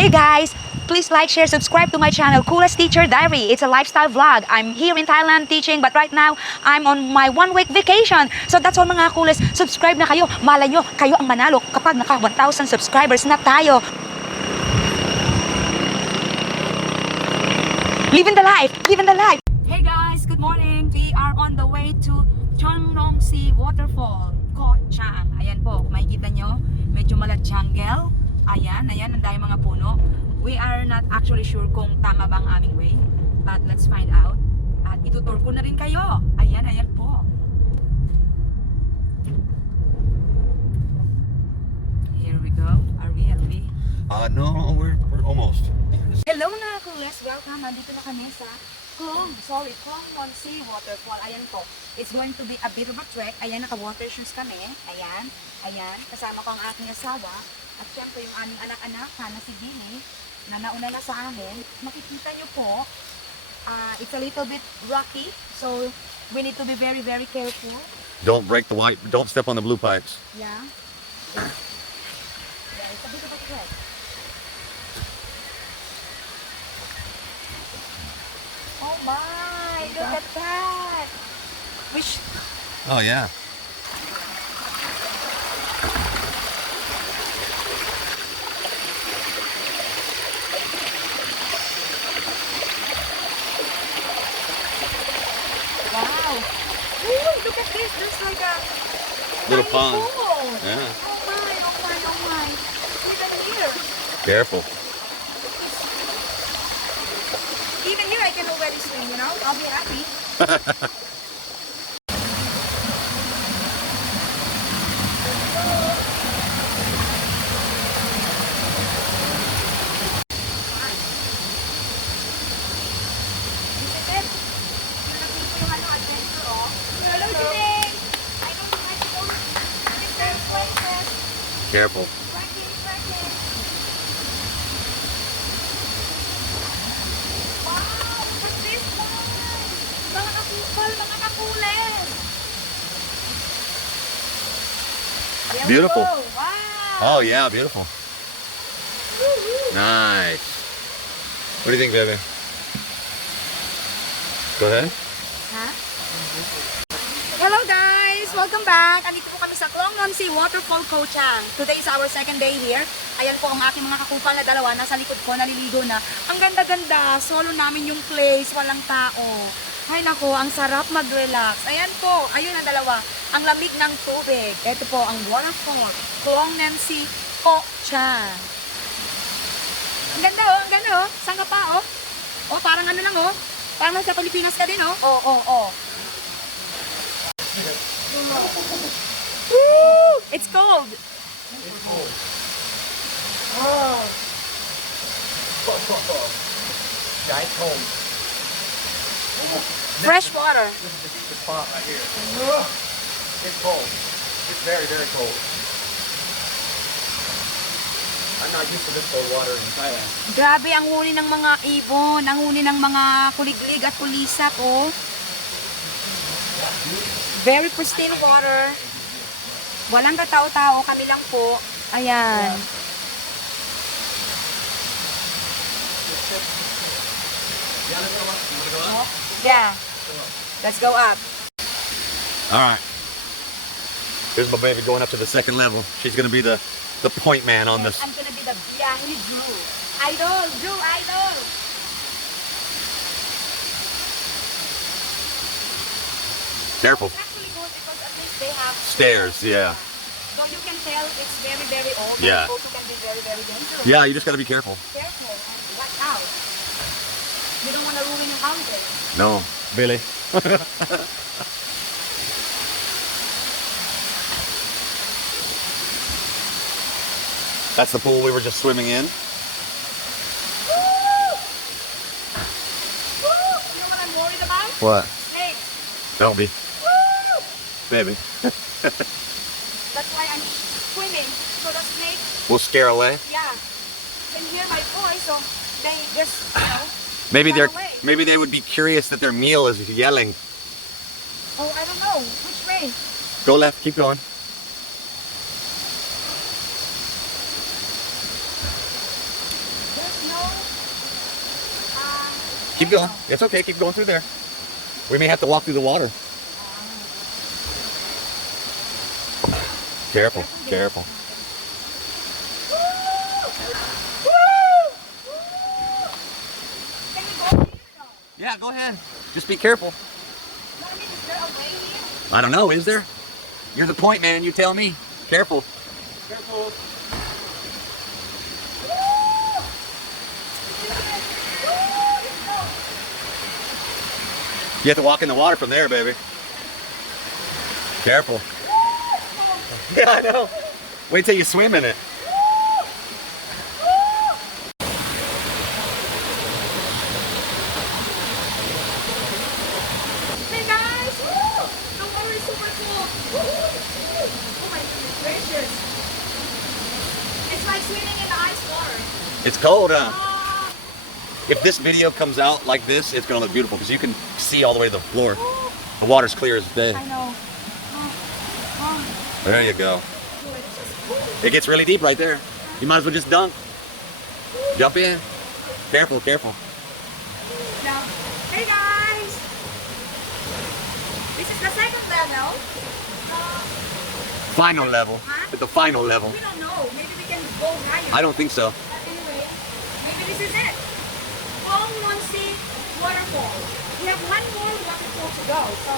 Hey guys! Please like, share, subscribe to my channel, Coolest Teacher Diary. It's a lifestyle vlog. I'm here in Thailand teaching, but right now, I'm on my 1-week vacation. So that's all mga coolest. Subscribe na kayo. Malay nyo, kayo ang manalo kapag naka 1,000 subscribers na tayo. Living the life! Living the life! Hey guys! Good morning! We are on the way to Chang Waterfall, Koh Chang. Ayan po, kung makikita nyo, medyo jungle. Ayan, ang dahil mga puno. We are not actually sure kung tama ba ang aming way, but let's find out. At itutur ko na rin kayo. Ayan po. Here we go. Are we? No, we're almost. Hello na, Kules. Welcome. Nandito na kami sa Koh Waterfall. Ayan po. It's going to be a bit of a trek. Ayan, naka-water shoes kami. Ayan. Kasama ko ang aking asawa. At syempre yung aming anak-anak na si Billy, na nauna na sa amin. Makikita nyo po, it's a little bit rocky. So, we need to be very, very careful. Don't step on the blue pipes. Yeah. It's a bit of a trek. Oh my, look at that. Oh yeah. Wow. Ooh, look at this. There's like a Little tiny pond. pool. Yeah. Oh my. Even here. Careful. Even here I can already swim, you know? I'll be happy. Careful. Beautiful. Wow. Oh yeah, beautiful. Nice. What do you think, baby? Go ahead. Huh? Hello guys! Welcome back! Andito po kami sa Waterfall, Koh Chang. Today is our second day here. Ayan po ang aking mga kakupal na dalawa. Nasa likod ko, naliligo na. Ang ganda-ganda. Solo namin yung place. Walang tao. Ay nako, ang sarap mag-relax. Ayan po. Ayun ang dalawa. Ang lamig ng tubig. Ito po ang Waterfall. Koh Chang. Ang ganda oh, ang ganda oh. Saan ka pa oh? Oh, parang ano lang oh. Parang nasa Pilipinas ka din oh. Oh. Woo! It's cold. It's cold. Oh. Giant cold. Fresh water. This is the spot right here. It's cold. It's very, very cold. I'm not used to this cold water in Thailand. Grabe ang huni ng mga ibon, ang huni ng mga kuliglig at pulisap, oh. Very pristine water. Walang katao-tao, kami lang po. Ayan. Yeah. Let's go up. All right. Here's my baby going up to the second level. She's gonna be the point man on this. I'm gonna be the biyahe Drew. Idol. Careful. It's actually good because at least they have Stairs, yeah. So you can tell it's very, very old. Yeah. It also can be very, very dangerous. Yeah, you just gotta be careful. Careful and watch out. You don't want to ruin your houses. No, Billy. That's the pool we were just swimming in. Woo! Woo! You know what I'm worried about? What? Snakes. Don't be. Woo! Baby. That's why I'm swimming. So the snake, We'll scare away. yeah, can hear my voice, so they just, Maybe they would be curious that their meal is yelling. Oh, I don't know. Which way? Go left, keep going. Keep going. It's okay. Keep going through there. We may have to walk through the water. Careful. Careful. Can you go here? No. Yeah, go ahead. Just be careful. No, I mean, is there a way here? I don't know. Is there? You're the point man. You tell me. Careful. Careful. You have to walk in the water from there, baby. Careful. Yeah, I know. Wait till you swim in it. Hey guys! The water is super cool. Oh my goodness gracious. It's like swimming in the ice water. It's cold, huh? Ah, If this video comes out like this, it's gonna look beautiful because you can see all the way to the floor. The water's clear as day. I know. There you go. It gets really deep right there. You might as well just dunk. Jump in. Careful, careful. Now, hey guys! This is the second level. Final level. Huh? At the final level. We don't know. Maybe we can go higher. I don't think so. But anyway, maybe this is it. Koh Chang Waterfall. We have one more waterfall to go. So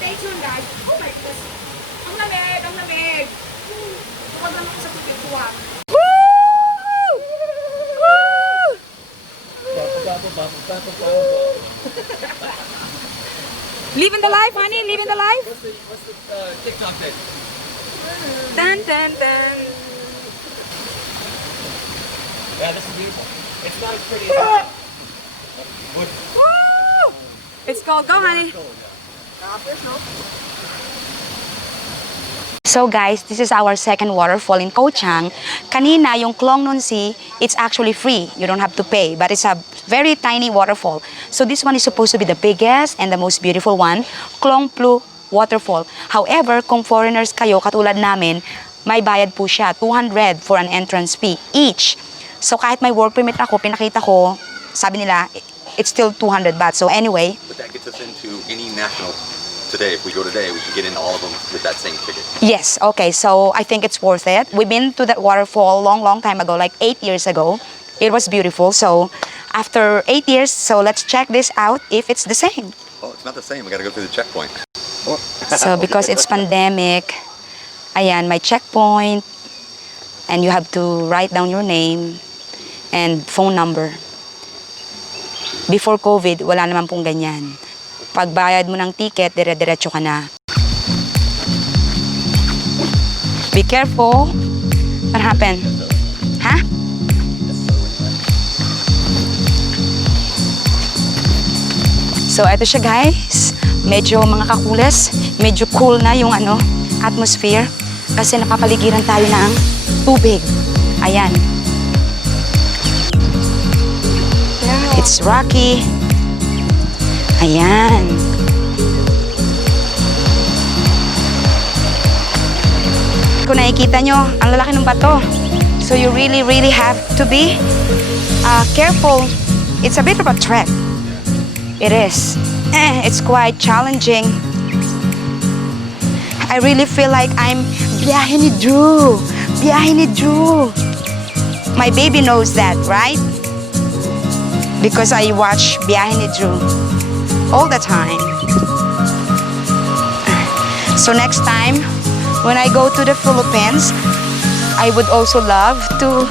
stay tuned guys. Oh my goodness. Ang lamig, ang lamig. Huwag lang ako sa tubig ko ah. Living the life, honey. Living the life. What's the TikTok thing? Dun, dun, dun. Yeah, this is beautiful. It's not as pretty as wood. Woo! It's cold. Go, honey. So guys, this is our second waterfall in Koh Chang. Kanina, yung Klong Non Sea, it's actually free. You don't have to pay, but it's a very tiny waterfall. So this one is supposed to be the biggest and the most beautiful one, Klong Plu Waterfall. However, kung foreigners kayo, katulad namin, may bayad po siya, 200 for an entrance fee each. So kahit may work permit ako, pinakita ko, sabi nila, it's still 200 baht. So anyway. But that gets us into any national today. If we go today, we can get into all of them with that same ticket. Yes, okay, so I think it's worth it. We've been to that waterfall long time ago, like 8 years ago. It was beautiful. So after 8 years, so let's check this out if it's the same. Oh, it's not the same. We got to go through the checkpoint. So because it's pandemic, ayan, may checkpoint, and you have to write down your name and phone number. Before COVID, wala naman pong ganyan. Pagbayad mo ng ticket, dire-diretso ka na. Be careful. What happened? Huh? So, ito siya guys. Medyo mga kakulas. Medyo cool na yung atmosphere. Kasi napapaligiran tayo ng tubig. Ayan. It's rocky. Ayan. Kung nakikita nyo, ang lalaki ng bato. So you really have to be careful. It's a bit of a trek. It is. It's quite challenging. I really feel like I'm biyahe ni Drew. Biyahe ni Drew. My baby knows that, right? Because I watch Biyahe ni Drew all the time. So next time, when I go to the Philippines, I would also love to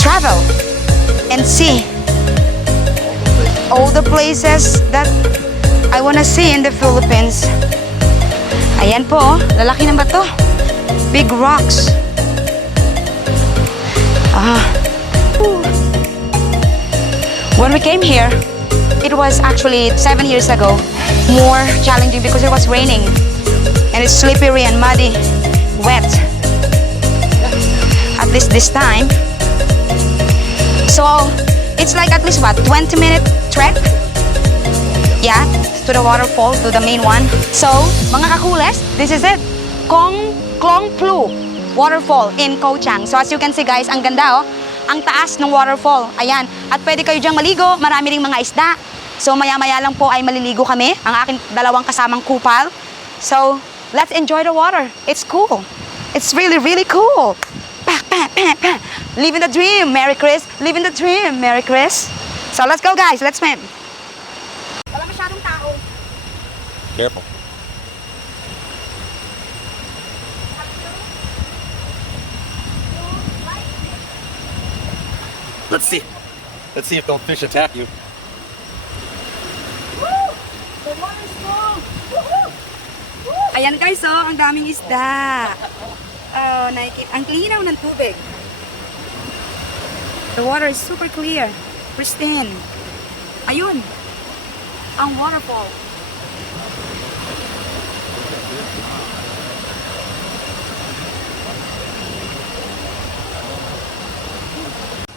travel and see all the places that I wanna see in the Philippines. Ayan po, lalaki ng bato. Big rocks. When we came here, it was actually 7 years ago, more challenging because it was raining and it's slippery and muddy, wet. At least this time. So it's like at least what, 20-minute trek? Yeah, to the waterfall, to the main one. So, mga kakules, this is it. Klong Plu Waterfall in Koh Chang. So as you can see guys, ang ganda oh. Ang taas ng waterfall. Ayan. At pwede kayo diyang maligo. Marami ring mga isda. So maya-maya lang po ay maliligo kami, ang aking dalawang kasamang kupal. So, let's enjoy the water. It's cool. It's really, really cool. Pa, pa, pa, pa. Living the dream, Merry Chris. Living the dream, Merry Chris. So, let's go guys. Let's swim. Wala masyadong tao. Careful. Let's see. Let's see if those fish attack you. Ayan guys, so ang daming isda. Oh, ang linaw ng tubig. The water is super clear, pristine. Ayun, ang waterfall.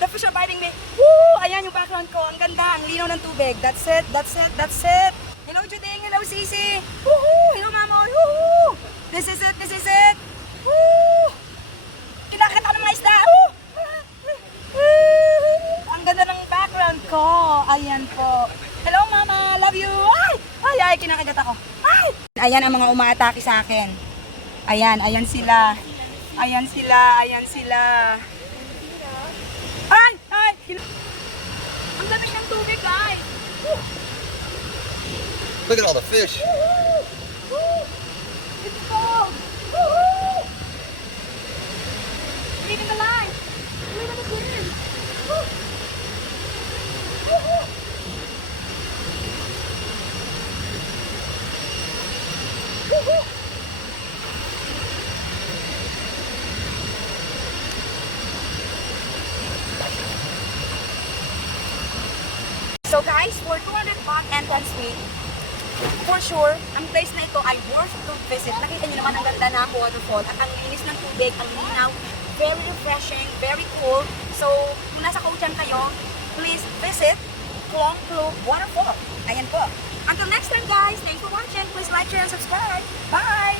The fish are biting me. Woo! Ayan yung background ko. Ang ganda, ang linaw ng tubig. That's it, that's it, that's it. Hello Juding, hello Sisi. Woohoo! Hello Mamon. Woohoo! This is it, this is it. Woo! Kinakita ko ng mga isda. Woo! Ang ganda ng background ko. Ayan po. Hello Mama, love you. Ay, kinakagat ako. Ay! Ayan ang mga umaatake sa akin. Ayan, ayan sila. Ayan sila, ayan sila. Ay! Ang lamig ng tubig, guys. Look at all the fish. It's cold. Living the life. Living the dream. So guys, for 200 baht entrance fee, for sure, ang place na ito ay worth to visit. Nakita niyo naman ang ganda ng waterfall at ang linis ng tubig, ang linaw, very refreshing, very cool. So, kung nasa Koh Chang kayo, please visit Koh Chang Waterfall. Ayan po. Until next time guys, thanks for watching. Please like, share, and subscribe. Bye!